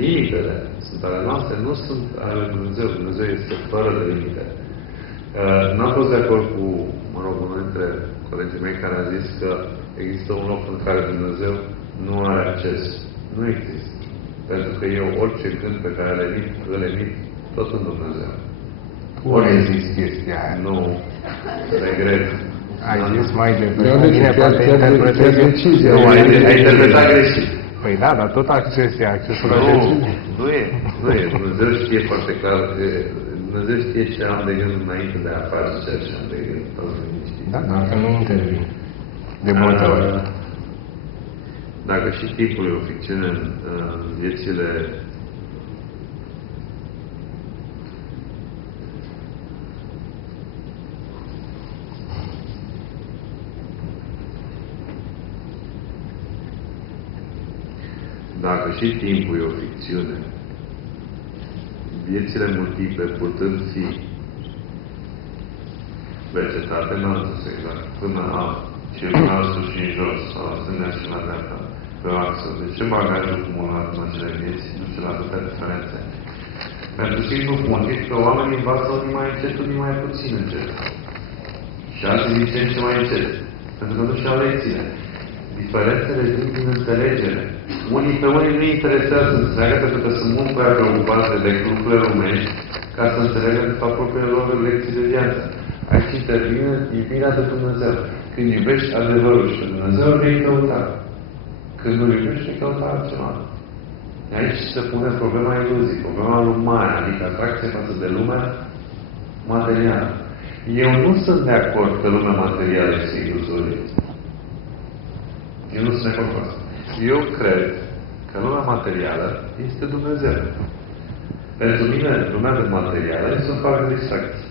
limitele sunt ale noastre, nu sunt ale lui Dumnezeu. Dumnezeu este fără de limite. N-am fost de acord cu, unul dintre colegii mei care a zis că există un loc în care Dumnezeu nu are acces. Nu există. Pentru că eu orice gând pe care îl emit tot în Dumnezeu. Ori zis chestia aia. Nu, regret. Ai zis mai devreme, bine, poate interpretezi decizia. Nu, ai interpretat greșit. Păi da, dar tot accesul la decizie. Nu e. Dumnezeu știe foarte clar că Dumnezeu știe ce am de gând înainte de a face ceea ce am de gând. Da, dacă nu intervine. De multe ori. Dacă și tipul e o ficțiune în viețile Dacă și timpul e o ficțiune, viețile multiple putând fi vegetate înaltă, exact, până la cel sus și în jos, sau la stânga și la dreapta, pe o axă. De ce bagajul acumulat în acele vieți duce la atâtea diferențe? Pentru simplu motiv că oamenii învață unii mai încet, unii mai puțin încet. Și alții din ce în ce mai încet. Pentru că nu și-au lecțiile. Diferențele vin din înțelegere. Unii pe unii nu interesează să înțeleagă pentru că sunt mult prea preocupați de lucrurile lumești ca să înțeleagă de fapt propriile lor lecții de viață. Aici intervine iubirea de Dumnezeu. Când iubești adevărul și Dumnezeu vei căuta. Când nu iubești, căuta altceva. Aici se pune problema iluzii, problema lumea, adică atracție față de lumea materială. Eu nu sunt de acord că lumea materială este iluzorie. Eu nu sunt de acord cu asta. Eu cred că lumea materială este Dumnezeu. Pentru mine, lumea materială este un parc de distracții.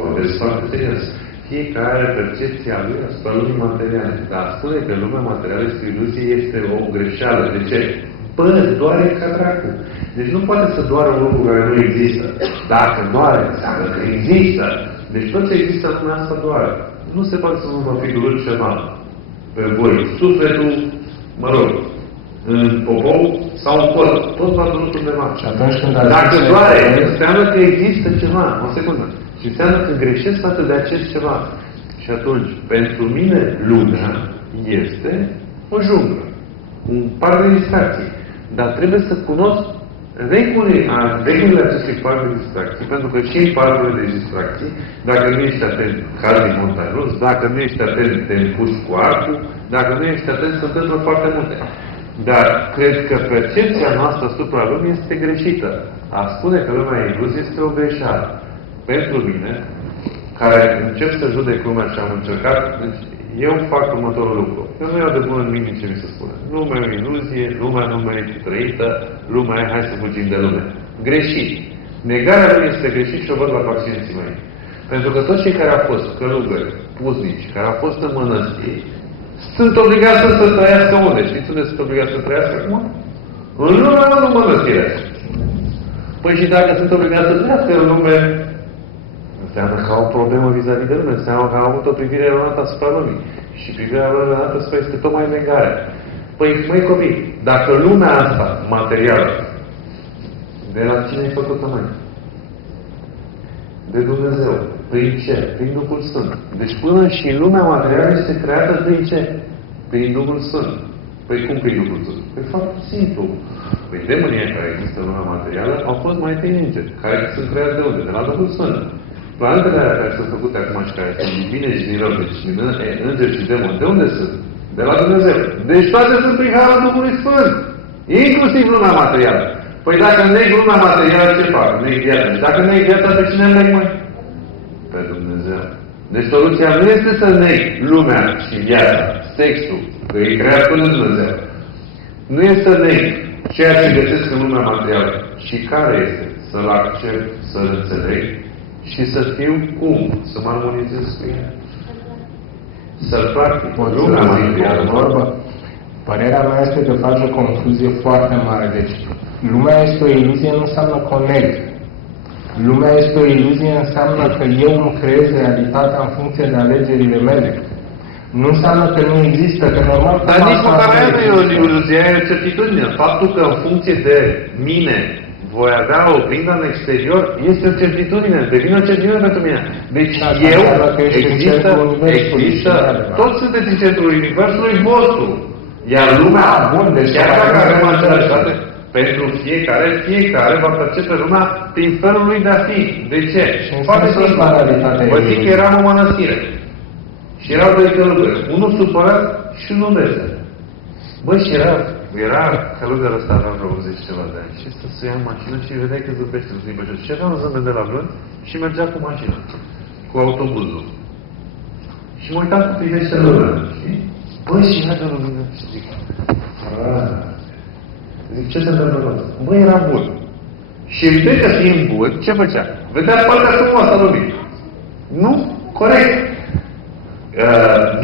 Vorbesc foarte serios. Fiecare are percepția lui asupra lumii materiale. Dar spune că lumea materială este o iluzie, este o greșeală. De ce? Până doare ca dracu. Deci nu poate să doară un lucru care nu există. Dacă doare, înseamnă că există. Deci tot ce există în lumea asta doare. Nu se poate să nu vă fi durut ceva pe voi. Sufletul, mă rog, în popou sau în corp. Tot v-a durut undeva. Dacă doare, înseamnă că există ceva. O secundă. Și înseamnă că greșesc față de acest ceva. Și atunci, pentru mine, lumea este o junglă. Un parc de distracții. Dar trebuie să cunosc regulile acestui parc de distracții, pentru că și în parcurile de distracții, dacă nu ești atent, cazi din montagne rus, dacă nu ești atent, te împuși cu arcul, dacă nu ești atent, se întâmplă foarte multe. Dar cred că percepția noastră asupra lumii este greșită. A spune că lumea e iluzie este o greșeală. Pentru mine, care încep să judec lumea și am încercat, deci eu fac următorul lucru. Eu nu iau de bun în mine ce mi se spune. Lumea e o iluzie, lumea nu merită trăită, lumea e, hai să fugim de lume. Greșit. Negarea lui este greșit și o văd la pacienții mei. Pentru că toți cei care au fost călugări, puznici, care au fost în mănăstiri, sunt obligați să trăiască unde? Știți unde sunt obligați să trăiască acum? În lumea, nu în mănăstire. Păi și dacă sunt obligați să trăiască în lume, înseamnă că au o problemă vis-a-vis de lume, înseamnă că au avut o privire eronată asupra lumii. Și privirea lor eronată asupra este tocmai negare. Păi, măi copii, dacă lumea asta, materială, de la cine ai făcut-o mai? De Dumnezeu. Prin ce? Prin Duhul Sfânt. Deci până și lumea materială este creată prin ce? Prin Duhul Sfânt. Păi cum prin Duhul Sfânt? Păi foarte simplu. Păi demonii care există în lumea materială au fost mai întâi îngeri, care sunt creați de unde? De la Duhul Sfânt. Planetele alea care sunt făcute acum și care sunt din bine și din rău, deci din îngeri și demoni, de unde sunt? De la Dumnezeu. Deci toate sunt prin harul Duhului Sfânt. Inclusiv lumea materială. Păi dacă neg lumea materială, ce fac? Neg viața. Și dacă neg viața, pe cine neg, măi? Pe Dumnezeu. Deci soluția nu este să neg lumea și viața, sexul, că e creat până Dumnezeu. Nu este să neg ceea ce găsesc în lumea materială. Și care este? Să-l accept, să-l înțeleg și să fiu cum? Să mă armonizez cu el. Să-l practic. Lumea materială. Vorbă. Părerea mea este că faci o confuzie foarte mare. Deci, lumea este o iluzie nu înseamnă că o neg. Lumea este o iluzie înseamnă că eu îmi creez realitatea în funcție de alegerile mele. Nu înseamnă că nu există, că normal... Dar nici măcar aia nu e o iluzie, aia e o certitudine. Faptul că în funcție de mine voi avea o oglindă în exterior este o certitudine, devine o certitudine pentru mine. Deci eu, există, toți sunteți în centrul universului vostru. Iar lumea, chiar dacă avem același date, pentru fiecare va percepe lumea prin felul lui de a fi. De ce? Foarte simplu. Vă zic că eram în mănăstire. Și erau doi călugări. Unul supărat și unul vesel. Băi, și era călugărul ăsta, avea vreo 80 ceva de ani. Și stă să ia în mașină și vedeai că zâmbește în limba jos. Și avea un zâmbet de la vânt și mergea cu mașina. Cu autobuzul. Și mă uitam cu privește lumea. Băi, și era de lumină. Și zic, ce se întâmplă lor? Băi, era bun. Și evident că fiind bun, ce făcea? Vedea partea frumoasă a lumii. Nu? Corect.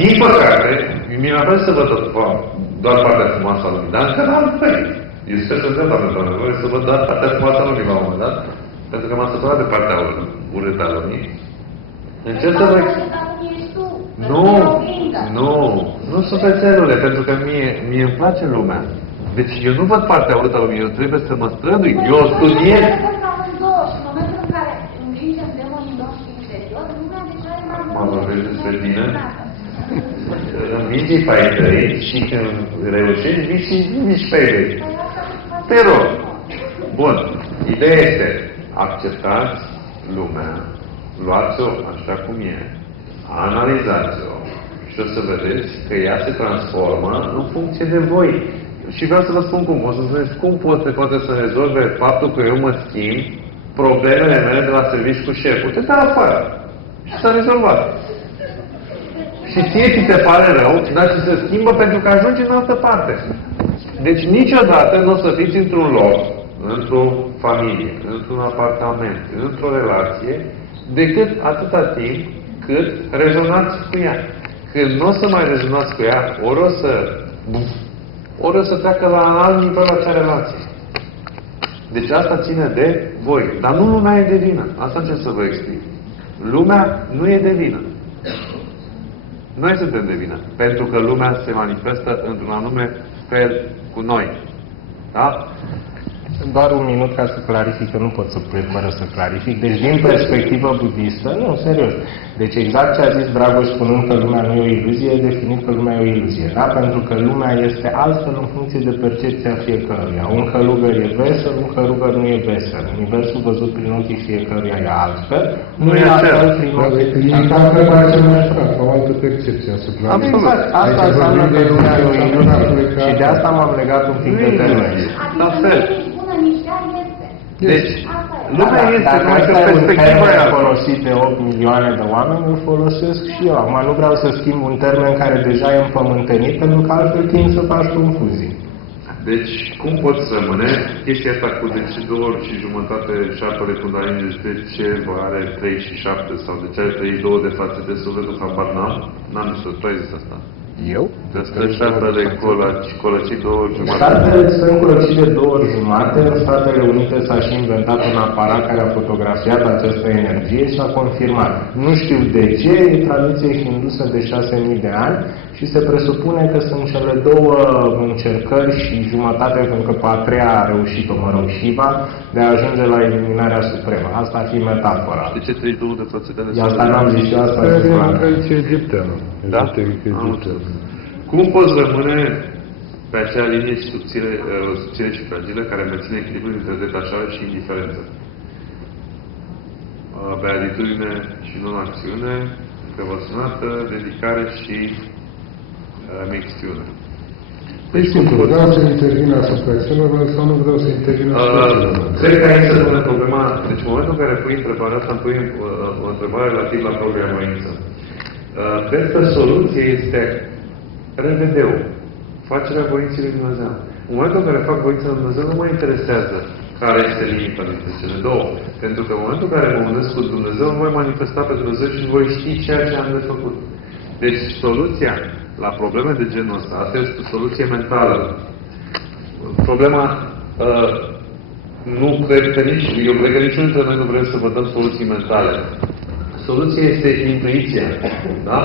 Din păcate, mi-a vrut să văd doar partea frumoasă a lumii, dar încă n-am făcut. Eu sper să întreb doamne, vreau să văd doar partea frumoasă a lumii la un moment dat, pentru că m-am supărat de partea urâtă a lumii. Încerc să vă... Nu sunt rețelule, pentru că mie îmi place lumea. Deci eu nu văd partea urâtă a lumii, eu trebuie să mă strădui, eu o studiez. Mă vorbești despre tine? Învingi pe ai tăi și când reușești, vii și mici pe ei. Te rog. Bun. Ideea este, acceptați lumea, luați-o așa cum e, analizați-o și o să vedeți că ea se transformă în funcție de voi. Și vreau să vă spun cum. O să spuneți cum poate să rezolve faptul că eu mă schimb problemele mele de la serviciu cu șeful. Te dau afară. Și s-a rezolvat. Și ție ți te pare rău, dar ți se schimbă pentru că ajungi în altă parte. Deci niciodată nu o să fiți într-un loc, într-o familie, într-un apartament, într-o relație, decât atâta timp cât rezonați cu ea. Când nu o să mai rezonați cu ea, ori o să treacă la alt nivel acea relație. Deci asta ține de voi. Dar nu lumea e de vină. Asta încerc să vă explic. Lumea nu e de vină. Noi suntem de vină. Pentru că lumea se manifestă într-un anume fel cu noi. Da? Doar un minut ca să clarific, că nu pot să plec fără să clarific. Deci, din perspectivă budistă, nu, serios. Deci, exact ce a zis Dragoș spunând că lumea nu e o iluzie, e definit că lumea e o iluzie. Da? Pentru că lumea este altfel în funcție de percepția fiecăruia. Un călugăr e vesel, un călugăr nu e vesel. Universul văzut prin ochii fiecăruia e altfel. Nu e altfel prin ochii. E altfel mai același fapt, o altă percepție asupra. Exact. Asta înseamnă că lumea e o iluzie. Și de asta m-am legat un pic de termen. La fel. Deci, lumea este dacă asta e un termen folosit de 8 milioane de oameni, îl folosesc și eu. Acum nu vreau să schimb un termen care deja e împământenit, pentru că altfel timp să faci confuzii. Deci, cum poți rămâne chestia asta cu de ce 2 ori și jumătate șarpele când ai despre ce are 3 și 7 sau de ce are 32 de față de sufletul, habar n-am zis, tu ai zis asta. Eu? Că stă șarpele colăcit 2 ori jumătate. Șarpele stă încolăcit de 2 ori jumate. În Statele Unite s-a și inventat un aparat care a fotografiat această energie și s-a confirmat. Nu știu de ce, e tradiție hindusă de 6.000 de ani și se presupune că sunt cele 2 încercări și jumătate, pentru că pe a 3-a a reușit-o, Shiva, de a ajunge la eliminarea supremă. Asta ar fi metafora. De ce 32 de fațete? Asta n-am zis și asta. E tradiție egipteană. Da? Cum poți rămâne pe acea linie subțire și fragilă care menține echilibrul între detașare și indiferență? Beatitudine și non-acțiune, prevăționată, dedicare și mixtiune. Păi simplu, vreau să intervin asupra celorlalor sau nu vreau să intervin asupra celorlalor? Cred că aici se pune problema, deci în momentul în care pui întrebarea asta, îmi pui o întrebare relativ la propria voință. Cred că soluția este RVD-ul, facerea voinței lui Dumnezeu. În momentul în care fac voința lui Dumnezeu, nu mă interesează care este limita dintre cele 2. Pentru că în momentul în care mă unesc cu Dumnezeu, nu voi manifesta pe Dumnezeu și voi ști ceea ce am de făcut. Deci soluția la probleme de genul ăsta, asta este o soluție mentală. Problema, nu cred că eu cred că niciunul dintre noi nu vrem să vă dăm soluții mentale. Soluția este intuiția. Da?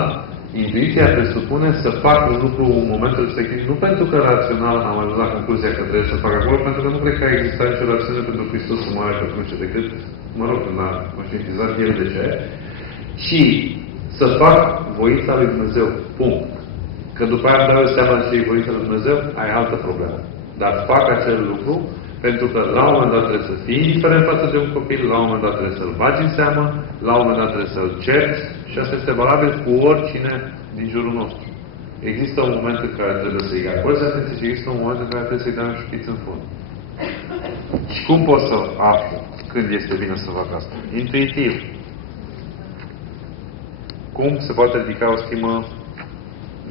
Intuiția presupune să fac un lucru în momentul respectiv, nu pentru că rațional am ajuns la concluzia că trebuie să fac acolo, pentru că nu cred că a existat nicio rațiune pentru Hristos să moare pe cruce, decât, mă rog, când a conștientizat El de ce, ci să fac voința lui Dumnezeu. Punct. Că după aia îmi dau seama ce e voința lui Dumnezeu, ai altă problemă. Dar fac acel lucru pentru că la un moment dat trebuie să fii indiferent față de un copil, la un moment dat trebuie să-l bagi în seamă, la un moment dat trebuie să-l cerți și asta este valabil cu oricine din jurul nostru. Există un moment în care trebuie să-i acordezi atenție și există un moment în care trebuie să-i dai un șpiț în fund. Și cum pot să aflu când este bine să fac asta? Intuitiv. Cum se poate ridica o stimă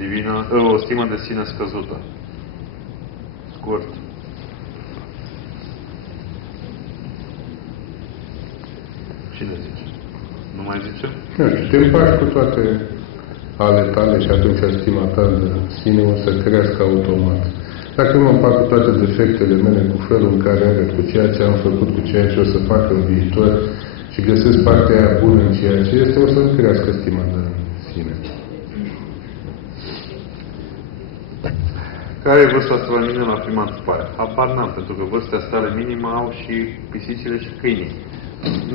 divină, o stimă de sine scăzută? Scurt. Cine zice? Nu mai zice? Te împaci cu toate ale tale și atunci stima ta de sine o să crească automat. Dacă mă împac cu toate defectele mele, cu felul în care arăt, cu ceea ce am făcut, cu ceea ce o să fac în viitor și găsesc partea aia bună în ceea ce este, o să-mi crească stima de sine. Care e vârsta asta la mine la prima întrebare? Habar n-am, pentru că vârsta asta ale minime au și pisicile și câinii.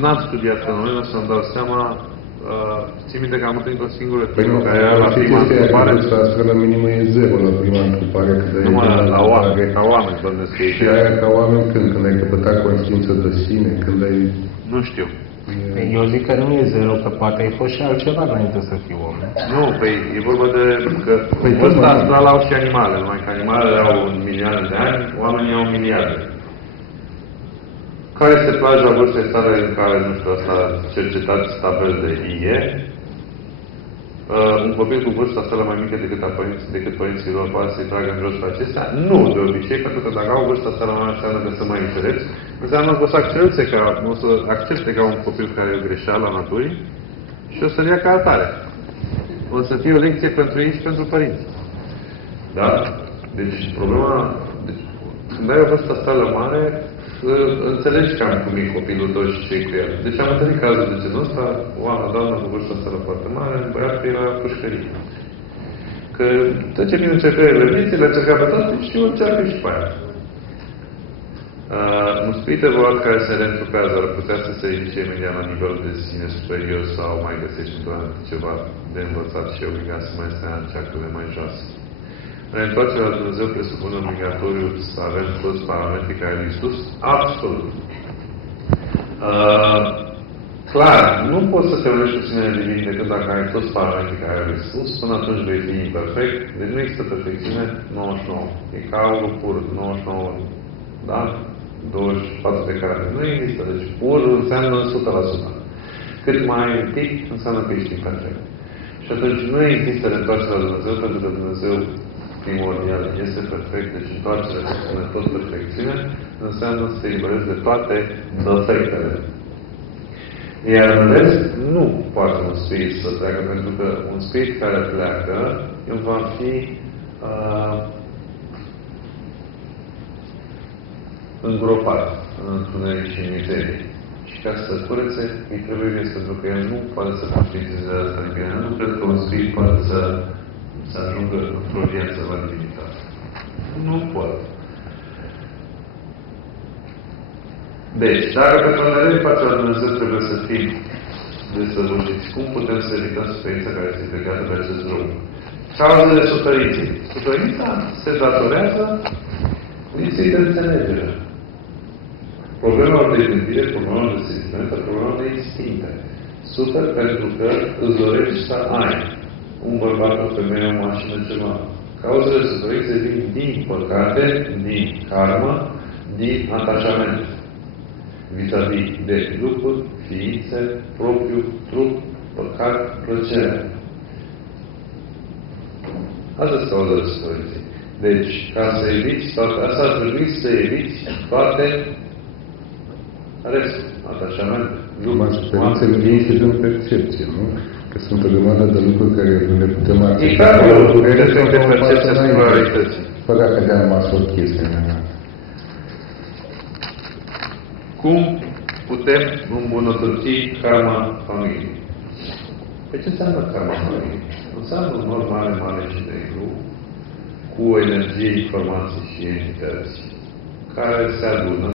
N-am studiat fenomenul să-mi dau seama. Țin minte că am întâlnit o singură primă care era la prima întrebare. Vârsta asta la minimă e 0 la prima întrebare. Numai la oameni, ca oameni, bănesc că e. Și aia ca oameni când ai căpătat conștiință de sine, când ai... Nu știu. Eu zic că nu e 0, că poate ai fost și altceva înainte să fii om. Nu, păi e vorba de că vârsta asta au și animale, numai că animalele au milioane de ani, oamenii au miliarde. Care este plaja vârstei sale în care, nu știu, asta cercetați tabel de IE? Un copil cu vârsta asta mai mică decât părinții lor poate să-i tragă în jos pe acestea? Nu, de obicei, pentru că dacă au vârsta asta mai mare, înseamnă că sunt mai înțelepți. Înseamnă că o să accepte ca un copil care e o greșeală a naturii și o să-l ia ca atare. O să fie o lecție pentru ei și pentru părinți. Da? Deci, problema... Deci, când ai o vârstă asta mare, înțelegi cam cum e copilul tău și ce cu el. Deci am întâlnit cazul de genul ăsta, o doamnă cu vârstă asta foarte mare, băiatul era pușcărie. Că trece prin încercările vieții, le-a încercat pe toate și o încearcă și pe aia. Un spirit evoluat care se reîntrupează ar putea să se ridice imediat la nivelul de sine superior sau mai găsești întotdeauna ceva de învățat și obligat să mai stea în ceacurile mai joase. Reîntoarcerea la Dumnezeu presupune obligatoriu să avem toți parametrii care lui Iisus? Absolut. Clar, nu poți să te unești cu sinele divin decât dacă ai toți parametrii care lui Iisus, până atunci vei fi imperfect. Deci nu există perfecțiune 99. E ca aurul pur, 99, da? 24 de care. Nu există. Deci pur înseamnă 100%. Cât mai ai un pic, înseamnă că ești imperfect. Și atunci nu există reîntoarcerea la Dumnezeu, pentru că Dumnezeu primordial este perfect, deci întoarcerea ce spune tot perfecțiune, înseamnă să te liberezi de toate defectele. Iar în rest, nu poate un spirit să treacă, pentru că un spirit care pleacă, el va fi îngropat în întuneric și în mizerie. Și ca să curețe, îi trebuie viață, pentru că el nu poate să conștientizeze asta de bine. Nu cred că un spirit poate să ajungă într-o viață la divinitate. Nu poate. Deci, dacă pe tonerei fața lui Dumnezeu trebuie să fim desăvârșiți, cum putem să ridicăm suferința care este plecată pe acest drum? Cauzele suferinței. Suferința se datorează lipsei de înțelegere. Problemelor de gândire, problemelor de sentimente, problemelor de instincte. Super pentru că îți dorești să ai un bărbat, o femeie, o mașină, ceva. Cauzele suferinței vin din păcate, din karmă, din atașament. Vis-a-vis de lucruri, ființe, propriu, trup, păcat, plăcere. Asta este cauzele suferinței. Deci, ca să eviți toate asta, ar trebui să eviți toate restul, atașament, lucruri. Suferințele vin și din percepție, nu? Că sunt o grămadă de lucruri care le putem accepta. E clar că lucruri de percepție asupra realității. Fără a cădea în masochism. Cum putem îmbunătăți karma familiei? Pe ce înseamnă karma familiei? înseamnă un nod mare, mare și negru, cu o energie, informații și entități care se adună